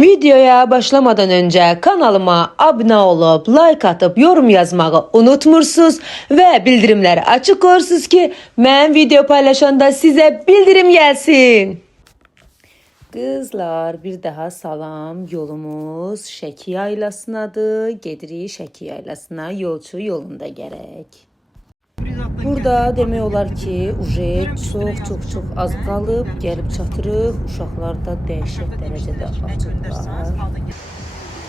Videoya başlamadan önce kanalıma abone olup like atıp yorum yazmayı unutmursunuz ve bildirimleri açık koyursunuz ki ben video paylaşanda size bildirim gelsin. Kızlar bir daha salam, yolumuz Şəki yaylasınadır. Gedirik Şəki yaylasına, yolçu yolunda gerek. Burada demək olar ki, uje çox az qalıb, gəlib çatırıq. Uşaqlar da dəhşət dərəcədə açıqlar.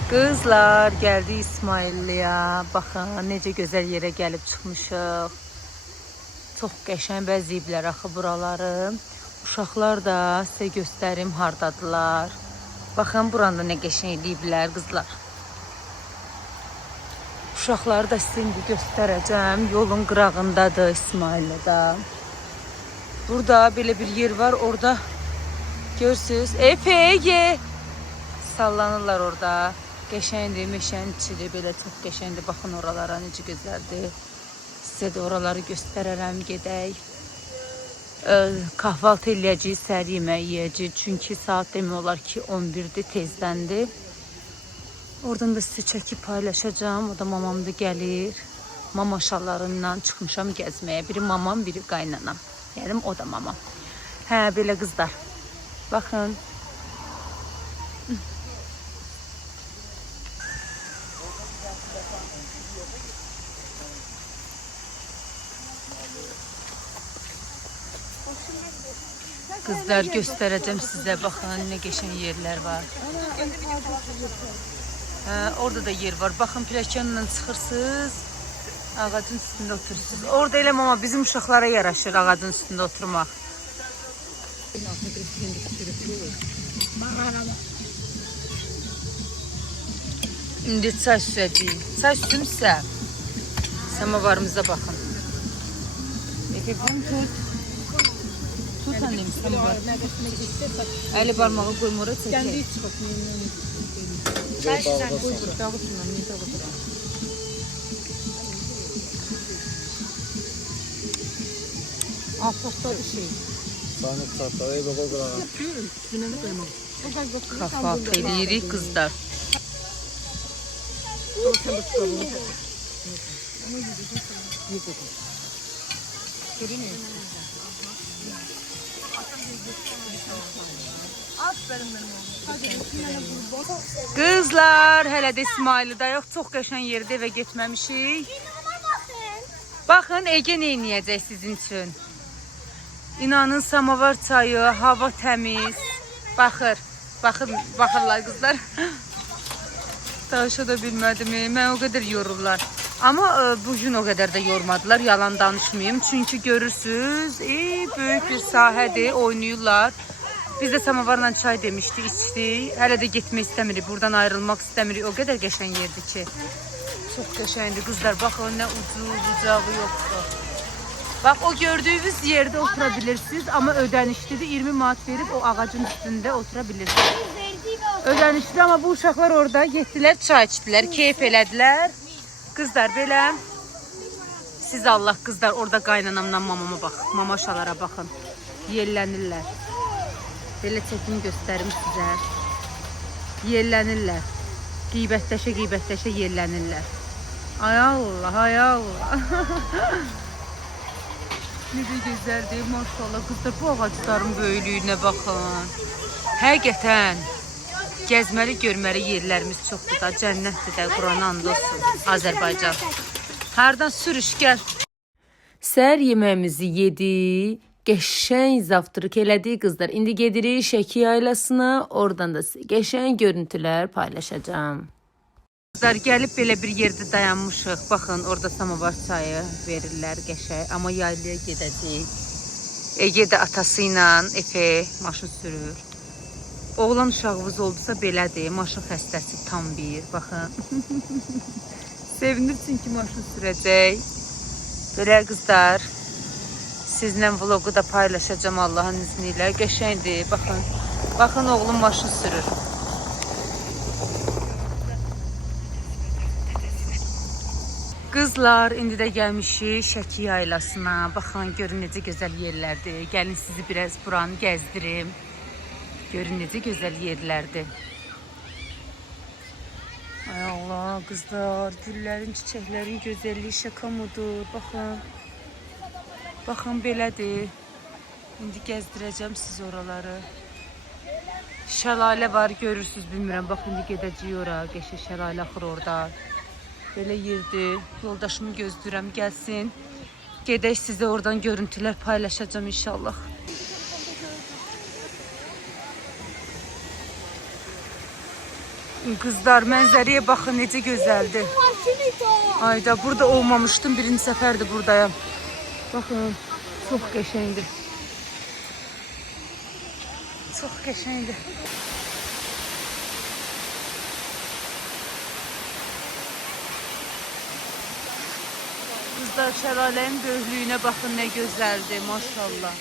Qızlar, gəldi İsmailliyə. Baxın, necə gözəl yerə gəlib çıxmışıq. Çox qəşəng bəzəyiblər axı buraları. Uşaqlar da sizə göstərim hardadılar. Baxın, buranda nə qəşəng eləyiblər qızlar. Uşaqları da sizin göstərəcəm. Yolun qırağındadır İsmaillidə. Burada belə bir yer var. Orada görürsünüz. Efe, sallanırlar orada. Qəşəngdir, meşənin içidir. Belə çox qəşəngdir. Baxın oralara necə gözəldir. Sizə də oraları göstərərəm, gedək. Kahvaltı eləyəcəyik, səhər yeməyi yeyəcəyik. Çünki saat demək olar ki 11-dir, tezdəndir. Oradan da size çəkib paylaşacağım. O da mamam da gəlir. Mama şallarından çıxmışam gəzməyə. Biri mamam, biri qaynanam. Yəni o da mamam. Hə, belə qızlar. Baxın. Kızlar göstereceğim size, bakın ne geçen yerler var. Orada da yer var. Bakın pilləkənlə çıxırsınız, ağacın üstünde oturursunuz. Orada elə mama bizim uşaqlara yaraşır ağacın üstünde oturmaq. İndi çay süzəcəyik. Çay süzümsə, samavarımıza baxın. Efe bunu tut. Tut annem samavar. Əli barmağı qoyma oraya çəkək. Kendi çıxıb. Afaqda bir şey. Sanıp çatları baba qırağa. Kahvaltı eləyirik qızlar. Kızlar, hələ də İsmaillidə yox, çox qəşəng yerdə evə getməmişik. Baxın, Ege nə edəcək sizin üçün. İnanın samavar çayı, hava təmiz. Baxırlar qızlar. Danışa da bilmədim, mən o qədər yorurlar. Amma bugün o qədər də yormadılar, yalan danışmayayım. Çünki görürsünüz, böyük bir sahədir, oynayırlar. Biz de samavarla çay demiştik, içtik. Hələ də getmək istəmirik, buradan ayrılmaq istəmirik. O qədər qəşəng yerdir ki. Çox qəşəngdir qızlar. Baxın, nə ucu, bucağı yoxdur. Bax, o gördüyünüz yerdə otura bilirsiniz. Amma ödənişlidir. 20 manat verib o ağacın üstündə otura bilirsiniz. Ödənişli, amma bu uşaqlar orada getdilər, çay içdilər, keyif elədilər. Qızlar belə. Siz Allah qızlar orada qaynanamla mamama bax. Mamaşalara baxın. Yellənirlər. Belə çəkim göstərim sizə. Yellənirlər. Qiybətləşə yellənirlər. Ay Allah, ay Allah. Necə gözəldir, maşallah. Qızlar, bu ağacların böyüklüyünə baxın. Həqiqətən gəzməli, görməli yerlərimiz çoxdur da. Cənnətdir də, Qurana and olsun. Azərbaycan. Hərdən sürüş, gəl. Səhər yeməyimizi yedik. Qəşəng zavtırıq elədik qızlar. İndi gedirik Şəki yaylasına. Oradan da sizə qəşəng görüntülər paylaşacağım. Qızlar, gəlib belə bir yerdə dayanmışıq. Baxın, orada samavar çayı verirlər qəşəng. Amma yaylaya gedəcəyik. Ege də atası ilə Efe maşın sürür. Oğlan uşağımız oldusa belədir. Maşın xəstəsi tam bir. Baxın. Sevinir çünki maşın sürəcək. Belə qızlar. Sizlə vlogu da paylaşacağım Allah'ın izniyle. Qəşəngdir. Baxın oğlum maşın sürür. Qızlar, indi də gəlmişik Şəki yaylasına. Baxın, görün necə gözəl yerlərdir. Gəlin sizi biraz buranı gəzdirim. Görün necə gözəl yerlərdir. Ay Allah kızlar, güllerin, çiçeklerin gözəlliyi şaka mıdır? Baxın. Baxın belədir. İndi gəzdirəcəm siz oraları. Şəlalə var, görürsüz bilmirəm. Bax indi gedəcəyik ora. Qəşəng şəlalə axır orada. Belə yerdir. Yoldaşımı gözləyirəm, gəlsin. Gedək sizə oradan görüntülər paylaşacağım inşallah. Kızlar mənzərəyə baxın necə gözəldir. Ayda burada olmamışdım, birinci səfərdir buradayım. Baxın, çox qəşəngdir. Çox qəşəngdir. Kızlar şəlalənin böyüklüyünə baxın, nə gözəldir, maşallah.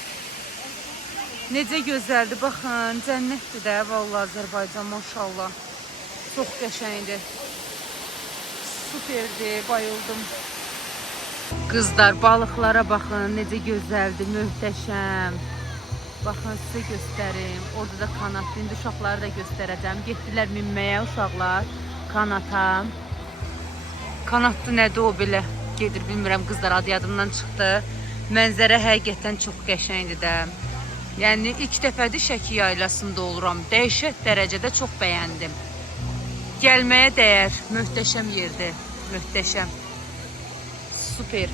Necə gözəldir, baxın, cənnətdir də, vallahi Azərbaycan, maşallah. Çox qəşəngdir. Süperdir, bayıldım. Kızlar balıqlara baxın, necə gözəldir, möhtəşəm. Baxın sizə göstərim. Orada da kanatlı, indi uşaqları da göstərəcəm. Getdilər minməyə uşaqlar kanata. Kanatlı nədir o belə? Gedir bilmirəm, qızlar adı yadımdan çıxdı. Mənzərə həqiqətən çox qəşəngdir də. Yəni ilk dəfədir Şəki yaylasında oluram. Dəhşət dərəcədə çox bəyəndim. Gəlməyə dəyər, möhtəşəm yerdir, möhtəşəm. Super.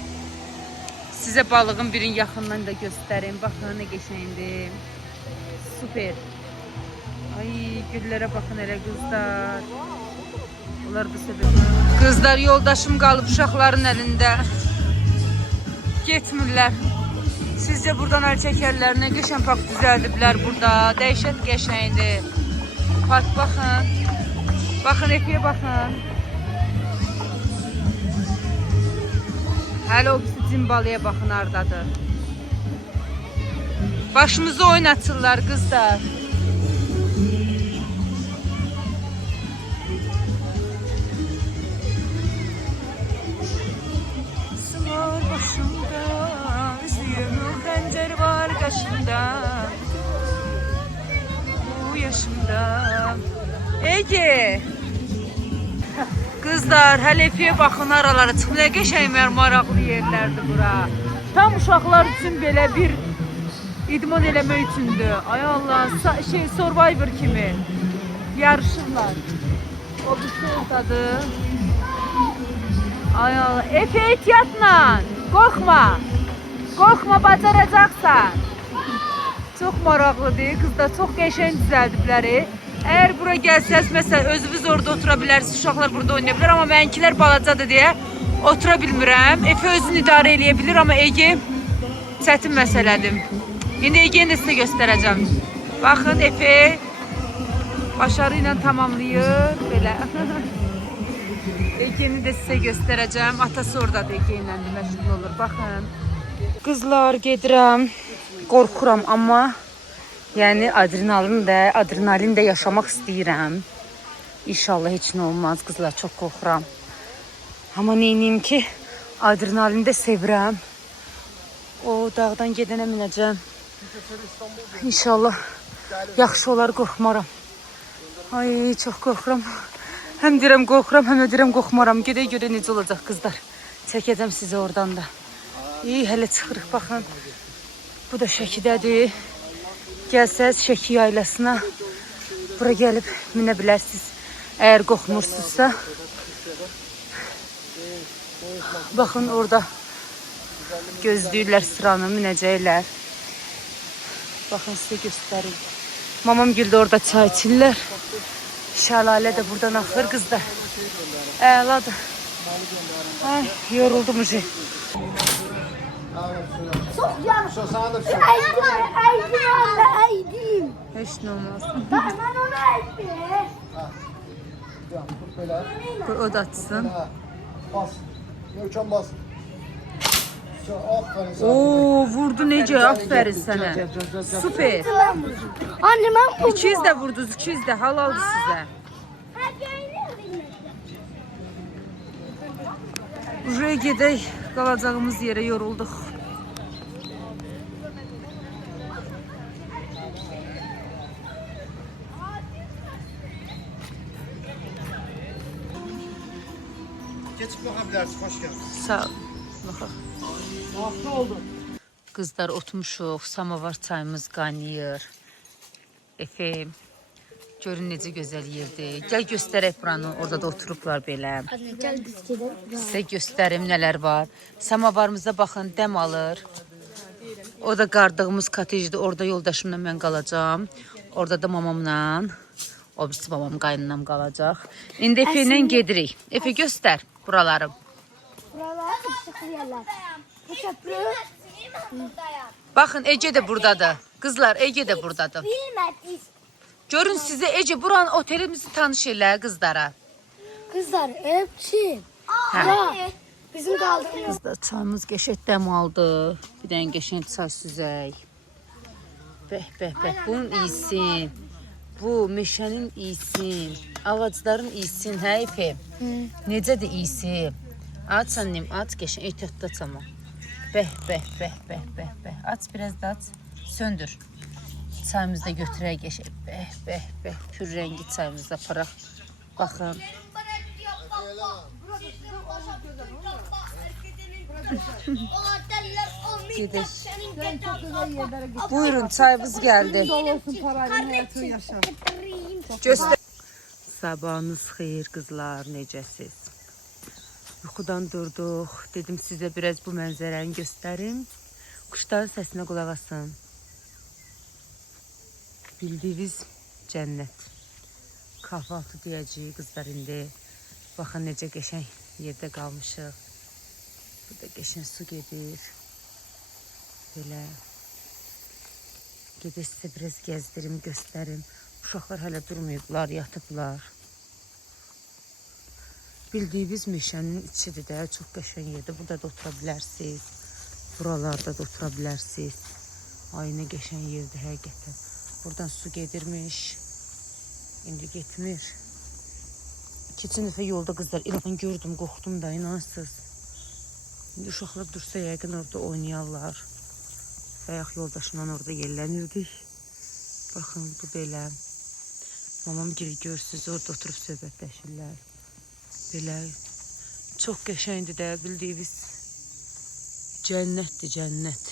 Sizə balığın birini yaxından da göstərim. Baxın nə qəşəngdir. Super. Ay güllərə baxın elə qızlar. Onlar da sebep. Qızlar yoldaşım qalıb uşaqların əlində. Getmirlər. Sizcə buradan əl çəkərlər, nə qəşəng park düzəldiblər burada. Dəhşət qəşəngdir. Park baxın. Baxın Efiyə baxın. Hələ o birisi cimbalıya baxın hardadır. Başımızı oynatırlar qızlar. Sılar başımda, üzüyümün xəncər var qaşımda. Bu yaşımda. Ege. Kızlar, Həlefiyə baxın aralara çıxın. Nə qəşəng maraqlı yerlərdir bura. Tam uşaqlar üçün belə bir idman eləmək üçündür. Ay Allah, Survivor kimi yarışırlar. O bir şey oradadır. Ay Allah, Efe ehtiyatla, qorxma. Qorxma, bacaracaqsan. Çox maraqlıdır, qızlar, çox qəşəng düzəldiblər. Eğer bura gelseniz mesela özünüz orada otura bilərsiniz, uşaqlar burada oynaya bilər, amma mənkilər balacadır deyə otura bilmirəm. Efe özünü idarə eləyə bilir, amma Ege çətin məsələdir. İndi Ege'ni də sizə göstərəcəm. Baxın Efe başarı ilə tamamlayır belə. Ege'ni də sizə göstərəcəm. Atası oradadır, Ege ilə də məşğul olur. Baxın. Qızlar gedirəm. Qorxuram amma yani adrenalin de yaşamak istəyirəm. İnşallah heç nə olmaz kızlar, çok qorxuram. Amma neyniyim ki, adrenalini de sevirəm. O dağdan gedənə minəcəm. İnşallah yaxşı olar, qorxmaram. Ay çox qorxuram. Həm deyirəm qorxuram, həm də deyirəm qorxmaram. Gedək görə necə olacaq kızlar. Çəkəcəm sizi oradan da. İyi, hələ çıxırıq baxın. Bu da Şəkidədir. Gəlsəz Şəki yaylasına bura gəlib minə bilərsiniz. Əgər qorxmursunuzsa. Baxın orada gözləyirlər sıranı, minəcəklər. Baxın sizə göstərim. Mamam gül də orada çay içirlər. Şəlalə də buradan axır qızlar. Əladır. Ay, yoruldum ucu. Aydım. Heç nə olmaz. Ben onu aydım. Qoy o da açsın. Bas. Möhkəm bas. Aferin sana. Oo, vurdu necə? Aferin sənə. Super. Anne ben bu. 200 də vurdunuz, 200 də halaldır sizə. Buraya gedək, qalacağımız yerə yorulduq. Geçip bakabilirsin. Hoş geldin. Sağ ol. Baxaq. Hafta oldu. Qızlar oturmuşuq, samavar çayımız qaynayır. Efem, görün necə gözəl yerdir. Gəl göstərək buranı, orada da oturublar belə. Anne gel biz gidelim. Sizə göstərim nələr var. Samavarımıza baxın, dəm alır. O da qardığımız kotejdir, orada yoldaşımla mən qalacağam. Orada da mamamla, o birisi babam, qaynanam qalacaq. İndi Efe ilə gedirik. Efe göstər buraları. Buralar ışıklı yerler. Bu köprü Baxın, Ece də buradadır. Qızlar, Ece də buradadır. bilmediyiz. Görün sizə Ece, buranın otelimizi tanış elə qızlara. Kızlar hepsi. Ya bizim kaldığımız. Qızlar, çayımız qəşəng dəm aldı. Bir dənə qəşəng çay süzək. Bəh, bəh, bəh. Bunun iyisin. Bu meşənin iyisin. Ağacların iyisin, hə Efe? Necədir iyisi? Aç annem, aç qəşəng. Ehtiyatda aç ama. Bəh, bəh, bəh, bəh, bəh, bəh. Aç, biraz da aç. Söndür. Çayımızı da götürək qəşəng. Bəh, bəh, bəh. Pür rəngi çayımızı da aparaq. Baxın. Gidelim. Buyurun, çayımız geldi. Olsun parayla hayatı yaşa. Göster. Sabahınız xeyir qızlar, necəsiz? Yuxudan durduq. Dedim sizə biraz bu mənzərəni göstərim. Quşların səsinə qulaq asın. Bildiyiniz cənnət. Kahvaltı deyəcəyik qızlar indi. Baxın necə qəşəng yerdə qalmışıq. Burada qəşəng su gedir. Belə. Gedir sizə biraz gəzdirim, göstərim. Uşaqlar hələ durmayıblar, yatıblar. Bildiyiniz meşənin içidir də, çox qəşəng yerdir. Burada da otura bilərsiniz. Buralarda da otura bilərsiniz. Ay, nə qəşəng yerdir həqiqətən. Buradan su gedirmiş. İndi getmir. Keçən dəfə yolda qızlar, inan gördüm, qorxdum da, inansız. İndi uşaqlar dursa yəqin orada oynayarlar. Bayaq yoldaşımla orada yerlənirdik. Baxın, bu belə. Mamam geri görürsünüz, orada oturub söhbətləşirlər. Belə. Çox qəşəngdir də, bildiyiniz. Cənnətdir, cənnət.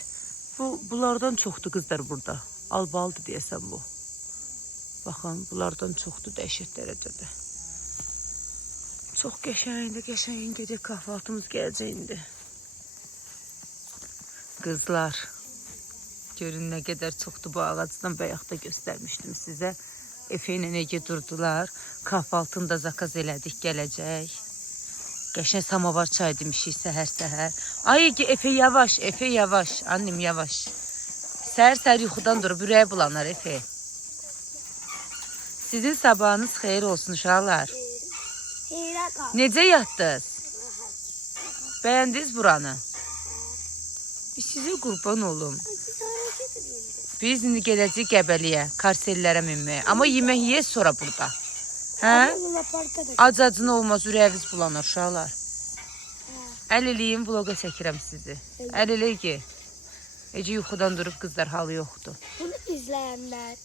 Bunlardan çoxdur qızlar burada. Albalıdır deyəsən bu. Baxın, bunlardan çoxdur dəhşət dərəcədə. Çox qəşəngdir, qəşəng gedək, kahvaltımız gələcək indi. Qızlar, görün nə qədər çoxdur bu ağacdan, bayaq da göstərmişdim sizə. Efe ilə necə durdular. Kahvaltını da zakaz elədik, gələcək. Qəşəng samavar çay demişik səhər-səhər. Ay Efe yavaş, Efe yavaş. Annem yavaş. Səhər-səhər yuxudan durub ürəyi bulanır Efe. Sizin sabahınız xeyir olsun uşaqlar. Necə yatdınız? Bəyəndiniz buranı? Biz sizə qurban olum. Biz indi gələcəyik Qəbəliyə, karsellərə minməyə. Amma yemək yiyək sonra burada. Hə? Ac-acına olmaz, ürəyiniz bulanır uşaqlar. Əl eləyin, vloqa çəkirəm sizi. Əl eləyin ki. Ece yuxudan durub qızlar, halı yoxdur. Bunu izleyenler.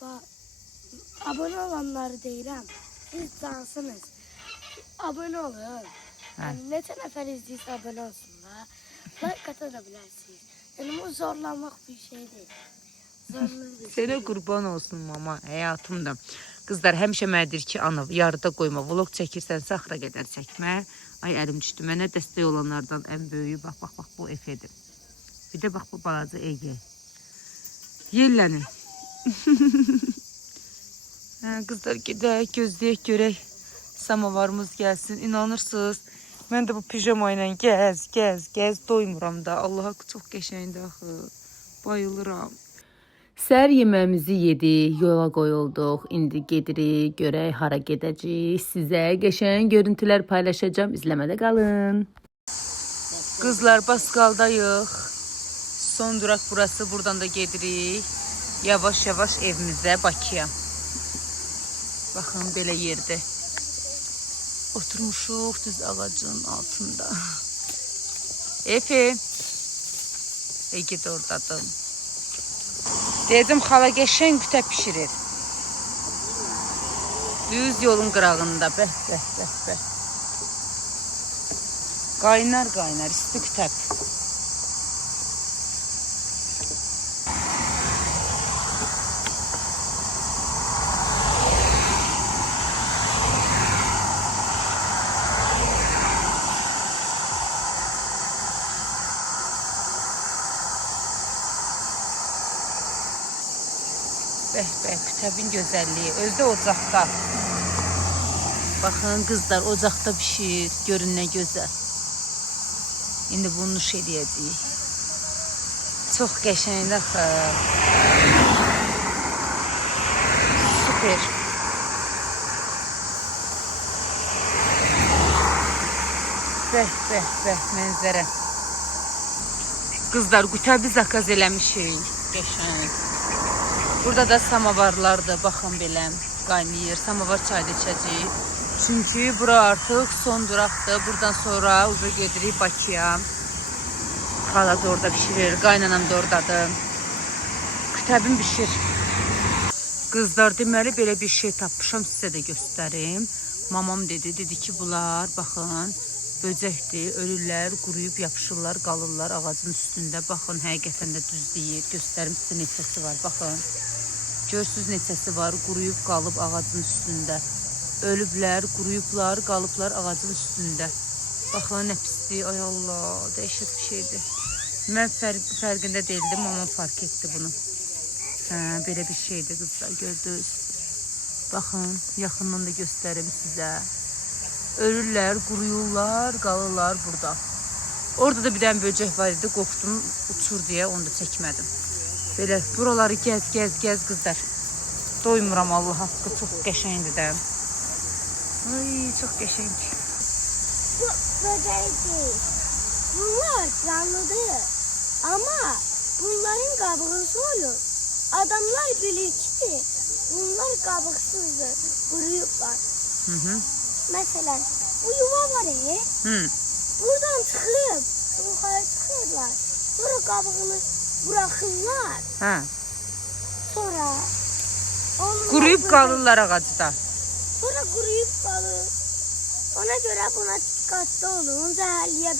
Bak, abone olanları deyirəm. Siz cansınız. Abone olun. Yani neçə nəfər izləyirsə abone olsunlar. Like ata da bilərsiniz. Yani bu zorlanmaq bir şey değil. Sənə qurban olsun mama, həyatımda. Qızlar həmişə mənədir ki, ana, yarıda qoyma. Vlog çəkirsən, saxra qədər çəkmə. Ay əlim düşdü. Mənə dəstək olanlardan ən böyüyü. Bax, bu Efe'dir. Bir də bax, bu balaca Ege. Yerlənin. Qızlar gedək, gözləyək, görək. Samavarımız gəlsin. İnanırsınız. Mən də bu pijama ilə gəz, doymuram da. Allaha çox qəşəngdir axı. Bayılıram. Səhər yeməyimizi yedik, yola qoyulduq. İndi gedirik, görək hara gedəcəyik. Sizə qəşəng görüntülər paylaşacağım. İzləmədə qalın. Qızlar, Baskaldayıq. Son duraq burası. Buradan da gedirik. Yavaş-yavaş evimizə, Bakıya. Baxın, belə yerdə. Oturmuşuq düz ağacın altında. Efe. Ege də oradadır. Dedim, xala qəşəng kütə pişirir. Düz yolun qırağında. Bəh, bəh, bəh, bəh. Qaynar, qaynar, isti kütəb. Bəh, bəh, kütəbin gözəlliyi. Özdə ocaqda. Baxın, qızlar ocaqda pişir. Görün nə gözəl. İndi bunu nuş eləyəcəyik. Çox qəşəngdir axı. Süper. Bəh, bəh, bəh, mənzərə. Qızlar, kütəbi zakaz eləmişik. Qəşəng. Burada da samavarlardır. Baxın belə qaynayır. Samavar çayda içəcəyik. Çünki bura artıq son duraqdır. Buradan sonra uza gedirik Bakıya. Xala da orada pişirir. Qaynanam da oradadır. Kütəbim pişir. Qızlar, deməli belə bir şey tapmışam, sizə də göstərim. Mamam dedi ki, bunlar baxın böcəkdir, ölürlər, quruyub yapışırlar, qalırlar ağacın üstündə. Baxın, həqiqətən də düz deyir. Göstərim sizə neçəsi var, baxın. Görsünüz neçəsi var, quruyub qalıb ağacın üstündə. Ölüblər, quruyublar, qalıblar ağacın üstündə. Baxın, nə pisdir, ay Allah, dəhşət bir şeydir. Mən fərqində deyildim, mamam fark etdi bunu. Hə, belə bir şeydir qızlar, gördünüz. Baxın, yaxından da göstərim sizə. Ölürlər, quruyurlar, qalırlar burada. Orada da bir dənə böcək var idi, qorxdum, uçur deyə, onu da çəkmədim. Belə, buraları gəz qızlar. Doymuram Allah haqqı, çox qəşəngdir də. Ay, çox qəşəng. Bu böcək deyil. Bunlar canlıdır. Ama bunların qabığı olur. Adamlar bilir ki bunlar qabıqsızdır, quruyublar. Mesela bu yuva var ya. Buradan çıkıp yukarı çıkıyorlar. Sonra qabığını bırakırlar. Hə. Sonra Quruyub qalırlar ağacda. Sonra quruyub qalır. Ona göre buna dikkatli olun. Zəhərləyə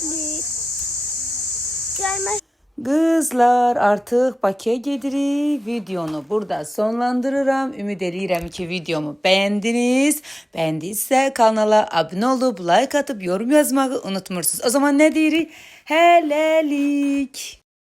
Gelmez. Qızlar, artıq Bakıya gedirik. Videonu burada sonlandırıram. Ümid edirəm ki, videomu bəyəndiniz. Bəyəndinizsə kanala abunə olub, like atıb, yorum yazmağı unutmursunuz. O zaman nə deyirik? Hələlik.